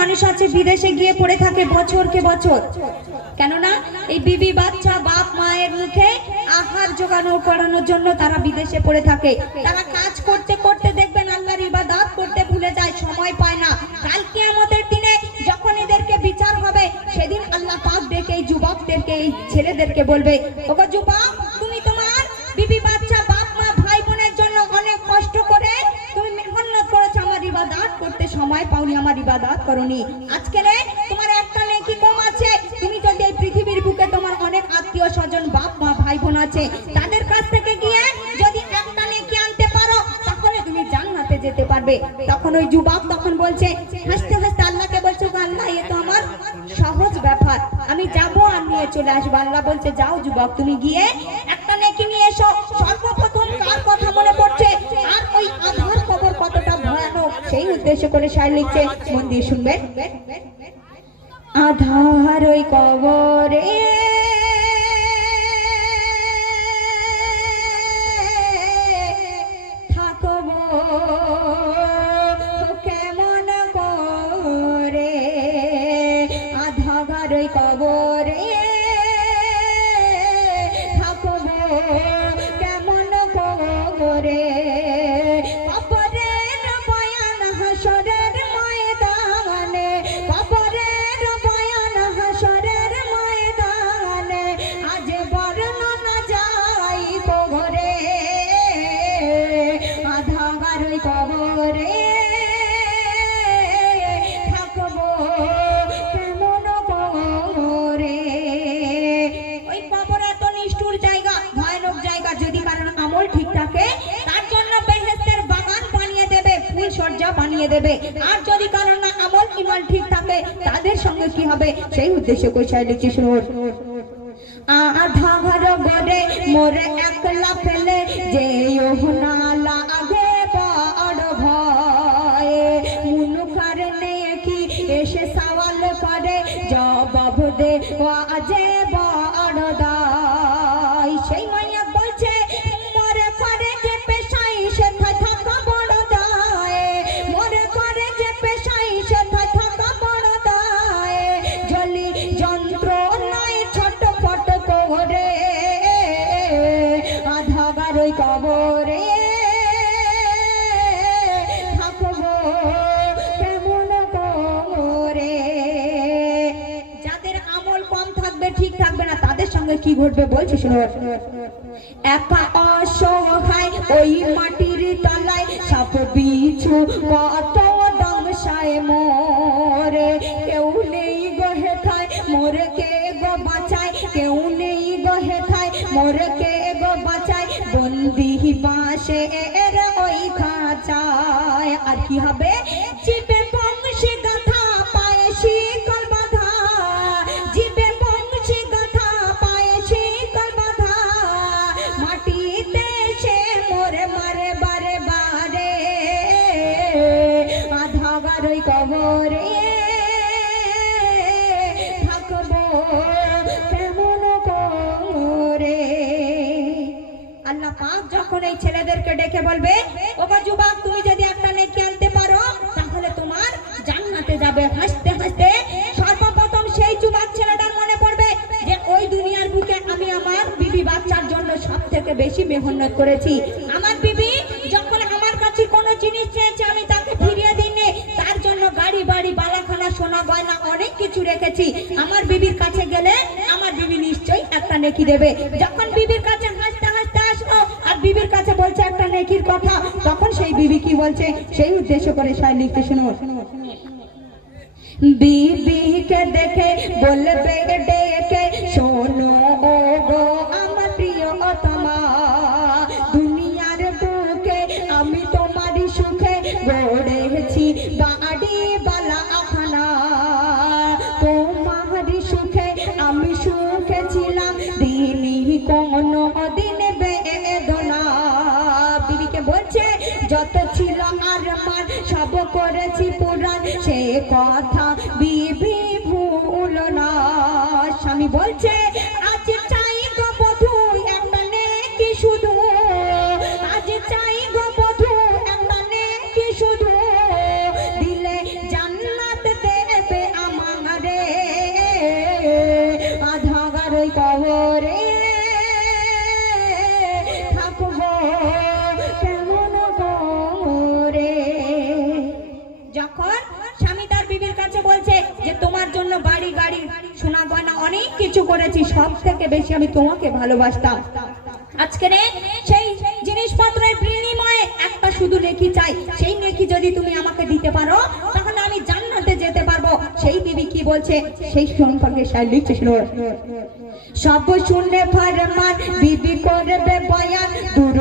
মানুষ আছে, বিদেশে গিয়ে পড়ে থাকে বছরকে বছর। কেননা এই বিবি বাচ্চা বাপ মায়ের মুখে আহার জোগানো করানোর জন্য তারা বিদেশে পড়ে থাকে। তারা কাজ করতে করতে দেখবেন আল্লাহর ইবাদত করতে ভুলে যায়, সময় পায় না। কালকে আমাদের দিনে যখন এদেরকে বিচার হবে, সেদিন আল্লাহ পাক দেখে এই যুবকদেরকে, এই ছেলেদেরকে বলবে, ওগো যুবক, তুমি তোমার বিবি বাচ্চা ইবাদত করতে সময় পাওনি আমার ইবাদত করনি। আজকে তোমার একটা নেকি কম আছে। তুমি যদি এই পৃথিবীর বুকে তোমার অনেক আত্মীয় স্বজন, বাপ মা ভাই বোন আছে, তাদের কাছ থেকে গিয়ে যদি একটা নেকি আনতে পারো, তাহলে তুমি জান্নাতে যেতে পারবে। তখন ওই যুবক তখন বলছে, হাসতে হাসতে আল্লাহকে বলছে, "গো আল্লাহ, এ তো আমার সহজ ব্যাপার। আমি যাব আর নিয়ে চলে আসব। আল্লাহ বলছে, যাও যুবক, তুমি গিয়ে একটা নেকি নিয়ে এসো। সর্বপ্রথম কার কথা মনে পড়ছে? আর ওই আধার সেই উদ্দেশ্য করে সার লিখছে। মন দিয়ে শুনবেন। আধার ওই কবরে তাদের সঙ্গে কি হবে সেই উদ্দেশ্য কোথায় লিখছি কি ঘটবে বলছি শুনো। একা অসহায় ওই মাটির তলায় সাপ বিছু কত মেহনত করেছি। আমার বিবি যখন আমার কাছে কোনো জিনিস চেয়েছে, আমি তাকে ফিরিয়ে দিইনি। তার জন্য গাড়ি বাড়ি, বালাখানা, সোনা গয়না অনেক কিছু রেখেছি। আমার বিবির কাছে গেলে আমার বিবি নিশ্চয়ই একটা নেকি দেবে। যখন বিবির কাছে হাসতে হাসতে আসলো আর বিবির কাছে বলছে একটা নেকির কথা, তখন সেই বিবি কি বলছে? সেই উদ্দেশ্য করে সাই লিখতে শুনো বিবিকে দেখে বলবে ডেকে, শোনো ও গো সব করেছি পুরাণ। সে কথা আমি তোমাকে ভালোবাসতাম। আজকে রে, সেই জিনিসপত্রের বিনিময়ে একটা শুধু নেকি চাই। সেই নেকি যদি তুমি আমাকে দিতে পারো, তাহলে আমি জান্নাতে যেতে পারব। সেই বিবি কি বলছে? সেই সম্পর্কে সাহেব লিখছে, শুনো। সব শুনে ফরমান, বিবি করবে বয়ান। দূর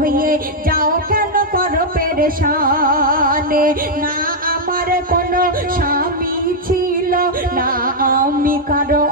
হয়ে যাও কেন করো পেরেশানে? না আমার কোনো স্বামী ছিল, না আমি কারও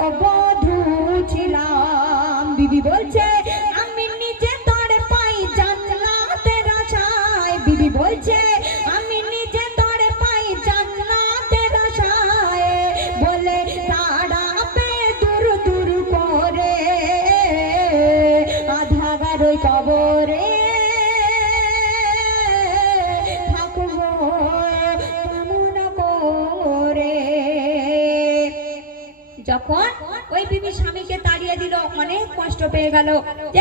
পেয়ে গেল।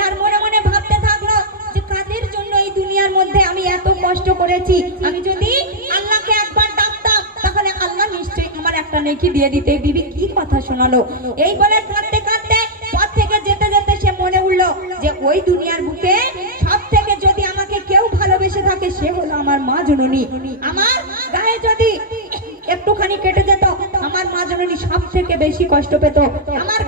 আর মনে মনে ভাবতে থাকল যে কাদের জন্য এই দুনিয়ার মধ্যে আমি এত কষ্ট করেছি। আমি যদি আল্লাহকে একবার ডাকতাম, তাহলে আল্লাহ নিশ্চয়ই আমার একটা নেকি দিয়ে দিতে। বিবি কি কথা শোনালো? এই বলে কাঁদতে কাঁদতে পথ থেকে যেতে যেতে সে মনে উঠল যে ওই দুনিয়ার বুকে সব থেকে যদি আমাকে কেউ ভালোবেসে থাকে, সে হলো আমার মা জননী। আমার গায়ে যদি একটুখানি কেটে যেত, আমার মা জননী সব থেকে বেশি কষ্ট পেত। আমার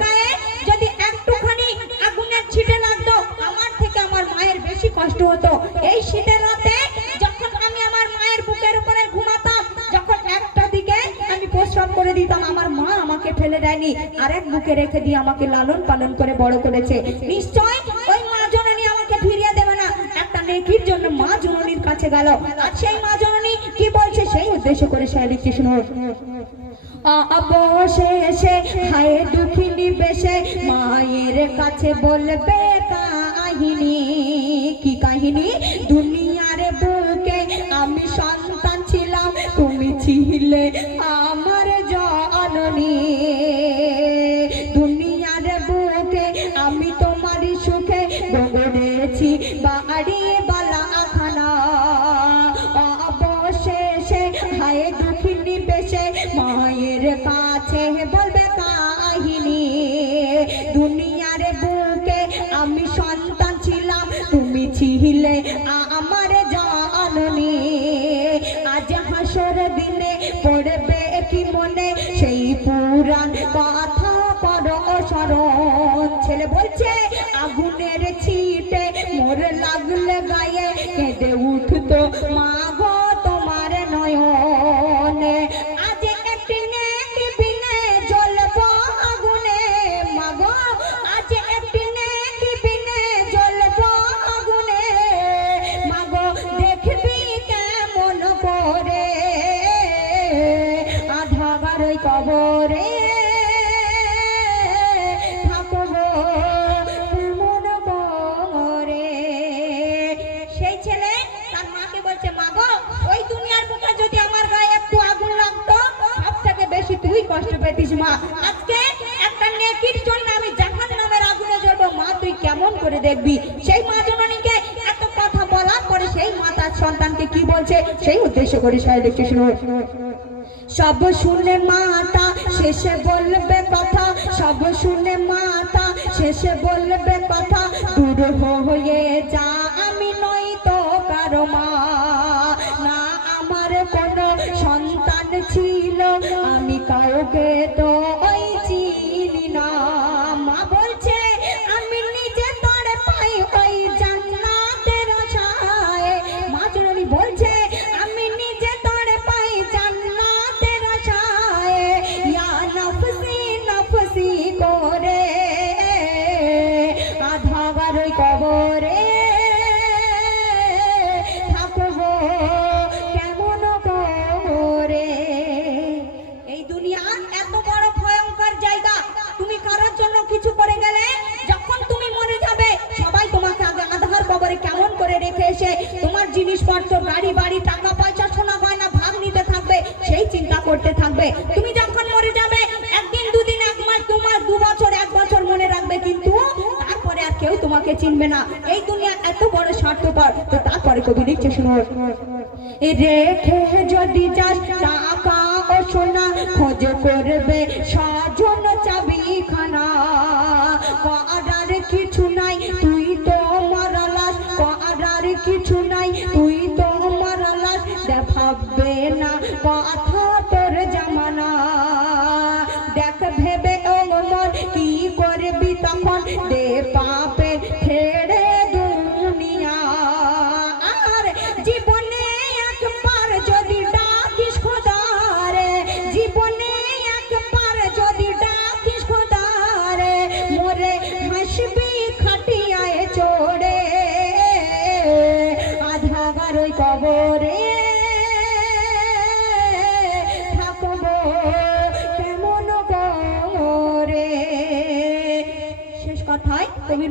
আরেক বুকে রেখে দিয়ে আমাকে লালন পালন করে বড় করেছে। নিশ্চয় ওই মা জননী আমাকে ফিরিয়ে দেবে না। একটা নেকির জন্য মা জননীর কাছে গেল। আর সেই মা জননী কি বলছে সেই উদ্দেশ্য করে শারীরিক কৃষ্ণ অবশেষে হায় দুঃখিনী বেশে মায়ের কাছে বলবে কাহিনী। কি কাহিনী? দুনিয়ার বুকে আমি সন্তান ছিলাম, তুমি ছিলে আগুনের সন্তানকে কি বলছে? সেই উদ্দেশ্য করে সাহেব শুরু সব শুনে মাতা শেষে বলবে কথা, সব শুনে মাতা শেষে বলবে কথা, দূর হয়ে যা কবি লিখছে শুনো রেখে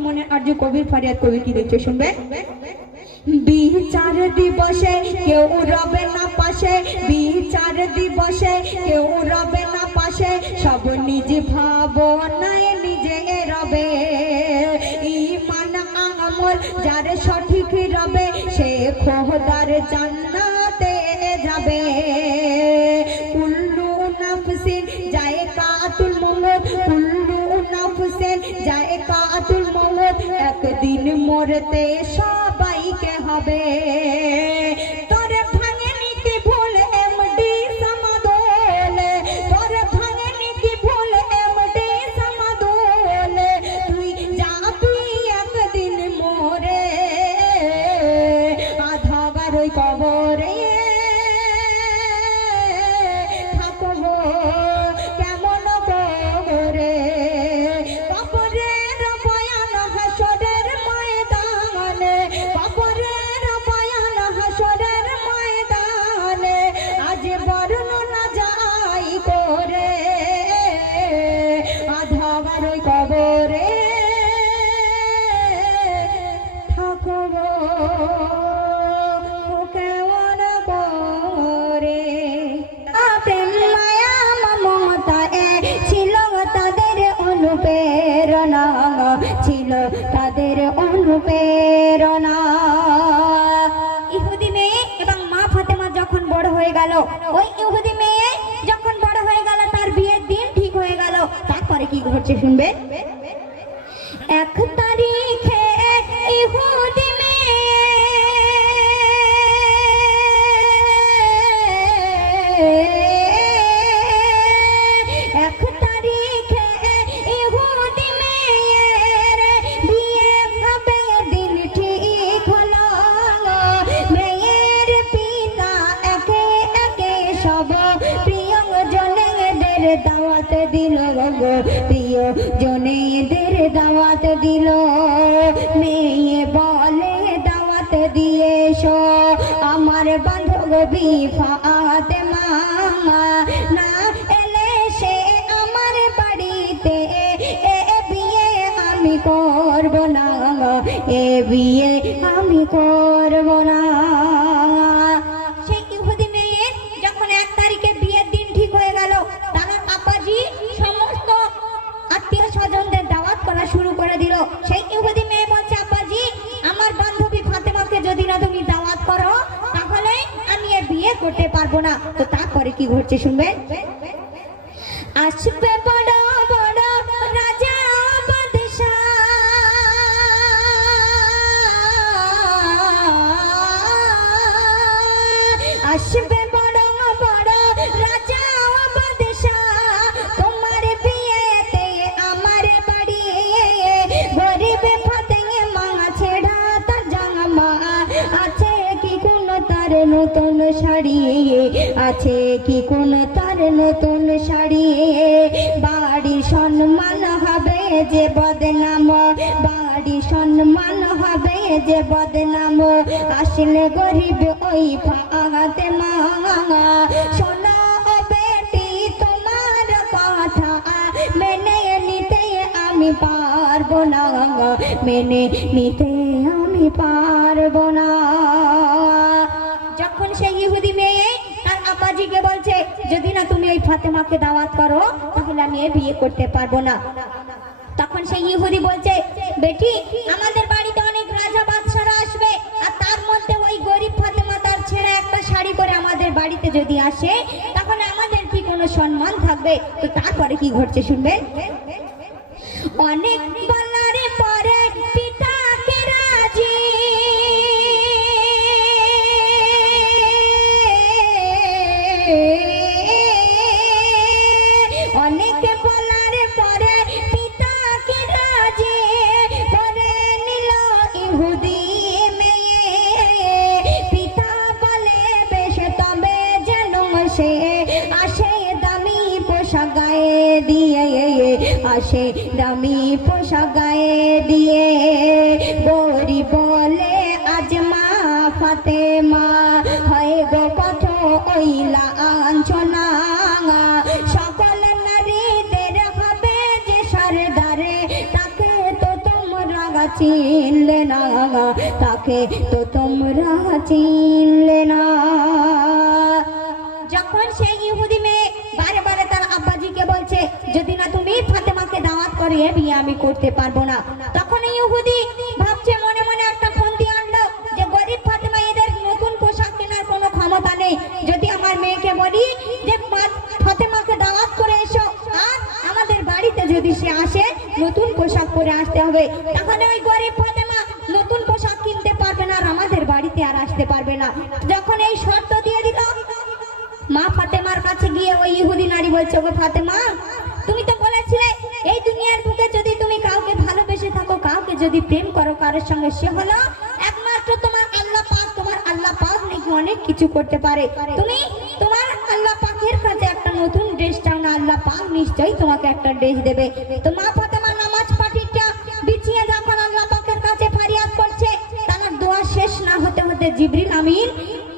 মনে আর্য কবির ফারিয়াদ কবি কি দিচ্ছে শুনবে? বিচার দিবসে কেউ রবে না পাশে, বিচার দিবসে কেউ রবে না পাশে, সব নিজ ভাবনায় নিজে রবে ইমান আমল যার সঠিক রবে, সে খোদার জান্নাতে মরতে সবাইকে হবে অনুপ্রেরণা ইহুদি মেয়ে এবং মা ফাতেমা যখন বড় হয়ে গেল, ওই ইহুদি মেয়ে যখন বড় হয়ে গেল, তার বিয়ের দিন ঠিক হয়ে গেল। তারপরে কি ঘটছে শুনবে সেই ইহুদি মেয়ে বলছে, আব্বাজি, আমার বান্ধবী ফাতেমাকে যদি না তুমি দাওয়াত করো, তাহলে আমি এ বিয়ে করতে পারব না। তো তারপরে কি ঘটছে শুনবেন আসবে আছে কি কোন তার নতুন শাড়ি? বাড়ি সম্মান হবে যে বদনাম, বাড়ি সম্মান হবে যে বদনাম। আসলে গরিব ওই ফাতে মা সোনা বেটি, তোমার কথা মেনে নিতে আমি পারব না। মেনে নিতে আমি পারব না। তার আব্বাজিকে বলছে, যদি না তুমি ওই ফাতেমাকে দাওয়াত করো, তাহলে আমি এ বিয়ে করতে পারব না। তখন সেই ইহুদি বলছে, বেটি, আমাদের বাড়িতে অনেক রাজা বাদশারা আসবে, আর তার মধ্যে ওই গরিব ফাতেমা তার ছেড়ে একটা শাড়ি করে আমাদের বাড়িতে যদি আসে তখন আমাদের কি কোনো সম্মান থাকবে? তো তারপরে কি ঘটছে শুনবে অনেক না তাকে তো তোমরা চিনলে না। যখন সেই ইহুদি মেয়ে বারে বারে তার আব্বাজিকে বলছে, যদি না তুমি ফাতেমাকে দাওয়াত করে বিয়ে আমি করতে পারব না। তখন এই ইহুদি ভাবছে, মনে মনে একটা ফন্দি আনলো যে, গরিব ফাতেমা, এদের নতুন পোশাক কেনার কোনো ক্ষমতা নেই। যদি আমার মেয়েকে বলি যে ফাতেমাকে দাওয়াত করে এসো, আর আমাদের বাড়িতে যদি সে আসে, নতুন পোশাক পরে আসতে হবে, তাহলে ওই গরিব বাড়িতে আর আসতে পারবে না। যখন এই শর্ত দিয়ে দিল, মা ফাতেমার কাছে গিয়ে ওই ইহুদি নারী বলছে গো ফাতেমা, তুমি তো বলেছিলে, এই দুনিয়ার বুকে যদি তুমি কাউকে ভালোবেসে থাকো, কাউকে যদি প্রেম করো, কারোর সঙ্গে সে হলো একমাত্র তোমার আল্লাহ পাক। তোমার আল্লাহ পাক নাকি অনেক কিছু করতে পারে। তুমি তোমার আল্লাহ পাকের কাছে একটা নতুন ড্রেস চাও না, আল্লাহ পাক নিশ্চয়ই তোমাকে একটা ড্রেস দেবে। তো মা ফাতেমা হতে জিবরিল আমিন,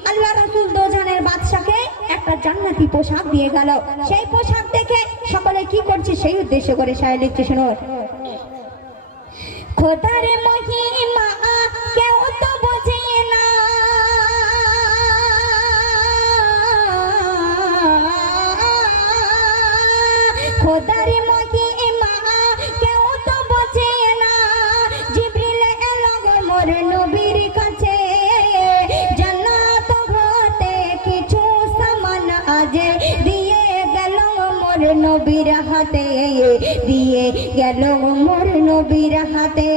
আল্লাহ রাসূল দোজানের বাদশাকে একটা জান্নাতি পোশাক দিয়ে গেল। সেই পোশাক দেখে সকলে কি করছে সেই উদ্দেশ্য করে সাহেব লিখছে শোনো খোদার মহিমা কেউ তো বোঝে না। খোদার গেল মোর নবীর হাতে।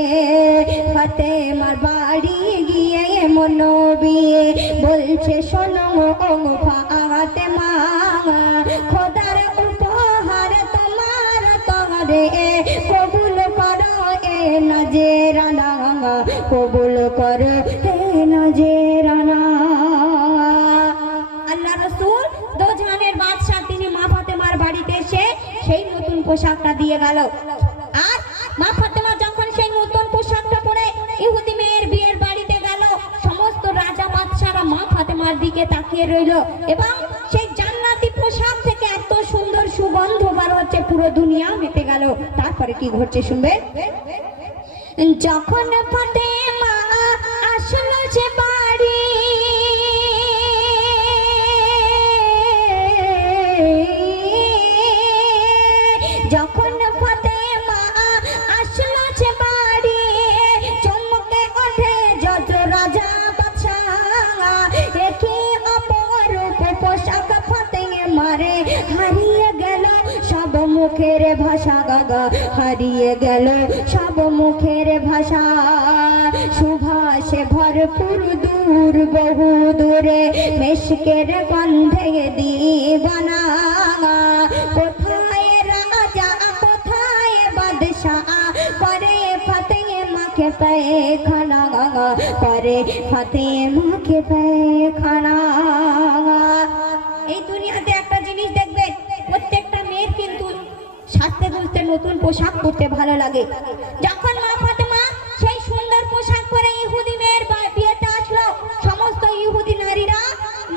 হাতে মার বাড়ি গিয়ে মোর নবী বলছে, শোনো ফাতে মা খোদার উপহার তোমার তরে। কবুল করো এ নজেরানা কবুল করো এ নজেরানা আল্লাহ রসুল দোজানের বাদশাহ তিনি মা ফাতেমার বাড়িতে এসে সেই নতুন পোশাকটা দিয়ে গেল। দিকে তাকিয়ে রইল এবং সেই জান্নাতি পোশাক থেকে এত সুন্দর সুগন্ধ বার হচ্ছে, পুরো দুনিয়া মেতে গেল। তারপরে কি ঘটছে শুনবে? যখন ফাতেমা গাগা হারিয়ে গেল সব মুখের ভাষা। সুভাষে ভরপুর দূর, বহু দূরে মেশকের গন্ধে দিবানা। কোথায় রাজা, কোথায় বাদশাহ? করে ফতে মাকে খানা করে ফতে মাকে খানা নতুন পোশাক পরতে ভালো লাগে। যখন মা ফাতেমা সেই সুন্দর পোশাক পরে ইহুদি মেয়ের বিয়েতে আসলো, সমস্ত ইহুদি নারীরা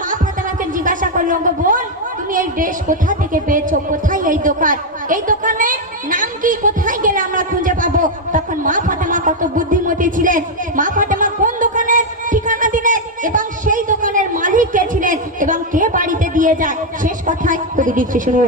মা ফাতেমাকে জিজ্ঞাসা করল গো বোন, তুমি এই ড্রেস কোথা থেকে পেয়েছ? কোথায় এই দোকান? এই দোকানে নাম কি? কোথায় গেলে আমরা খুঁজে পাবো? তখন মা ফাতেমা কত বুদ্ধিমতী ছিলেন। মা ফাতেমা কোন দোকানের ঠিকানা দিলেন এবং সেই দোকানের মালিক কে ছিলেন এবং কে বাড়িতে দিয়ে যায়? শেষ কথায় কবি দিচ্ছে শুনুন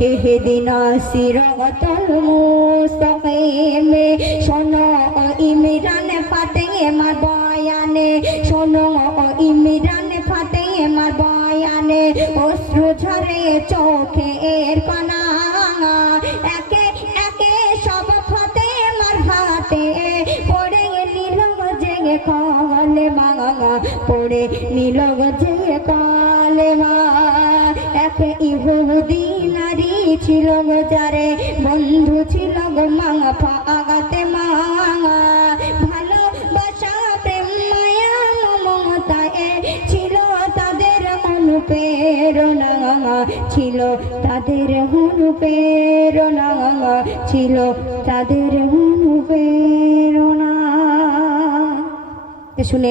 এহদিনা সিরাতাল মুস্তাকিম শোনো ইমরান ফাতেমার বয়ানে শোনো ইমরান ফাতেমার বয়ানে অশ্রু ঝরে চোখের কণা একে একে সব ফাতেমার হাতে। পড়ে নিল যে কলে মাঙা পড়ে নিল যে কলে মা এক ইহুদি ছিল গো যারে বন্ধু ছিল গো মাঙা, ফাগাতে মাঙা। ভালোবাসা, প্রেম, মায়া মমতা এ ছিল তাদের অনুপ্রেরণা। ছিল তাদের অনুপ্রেরণা, ছিল তাদের অনুপ্রেরণা। শুনে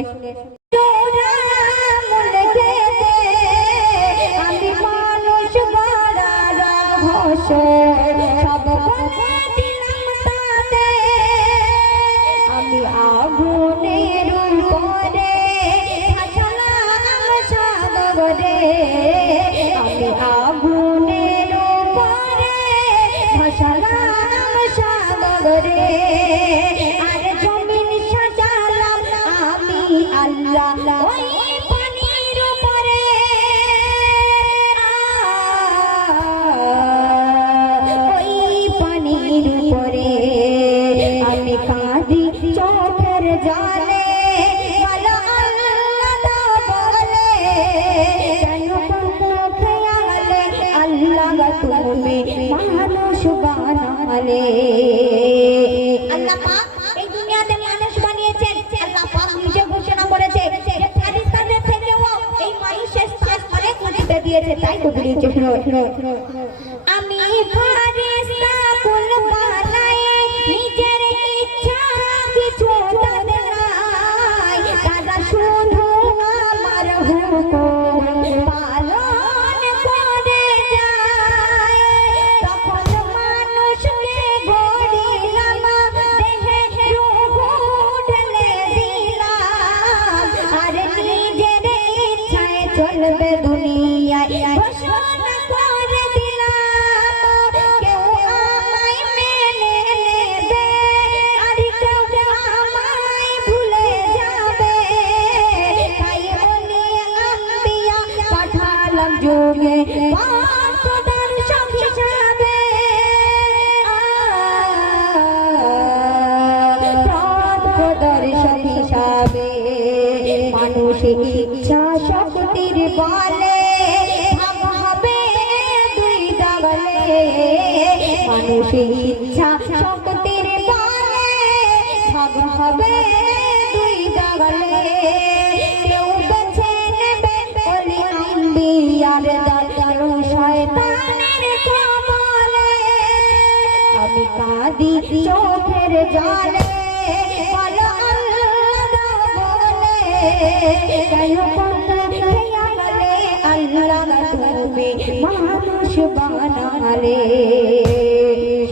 আর জমিন সাজালাম আমি আল্লাহ। দিয়েছে তাই তো শুনো আমি ফারিস্তা হুকুম পালন মানুষের ইচ্ছা শক্তির বলে ভাগ হবে দুই দলে কেউ বেছে নেবে বলি আম্বিয়ার দল শয়তানের কবলে। আমি কাঁদি চোখের জলে, বলো আল্লাহ বলে। কেন খেয়া আল্লাহ মানুষ বানালে।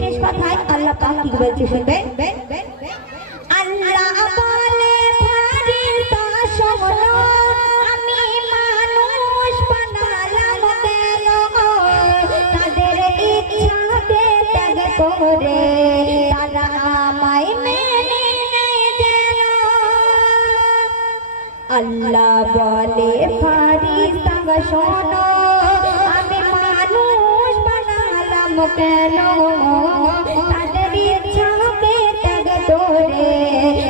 শেষ কথায় আল্লাহ পাক কি বলছে শুনবেন? আল্লাহ বলে ফারিস্তা শোনো আমি মানুষ বানালাম কেন? তাদের ইচ্ছাকে ত্যাগ করে তারা আমায় মেনে আল্লাহ বলে ফারিস্তা শোনো বানালাম কেন তাদের ইচ্ছাকে ত্যাগ করে তারা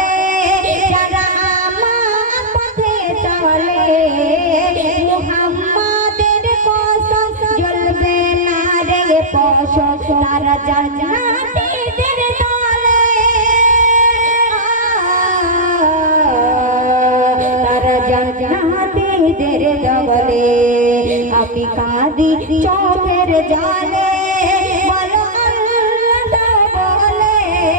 পশম তারা জান্নাতীদের দলে তারা জান্নাতীদের দলে আমি কাঁদি চোখের জলে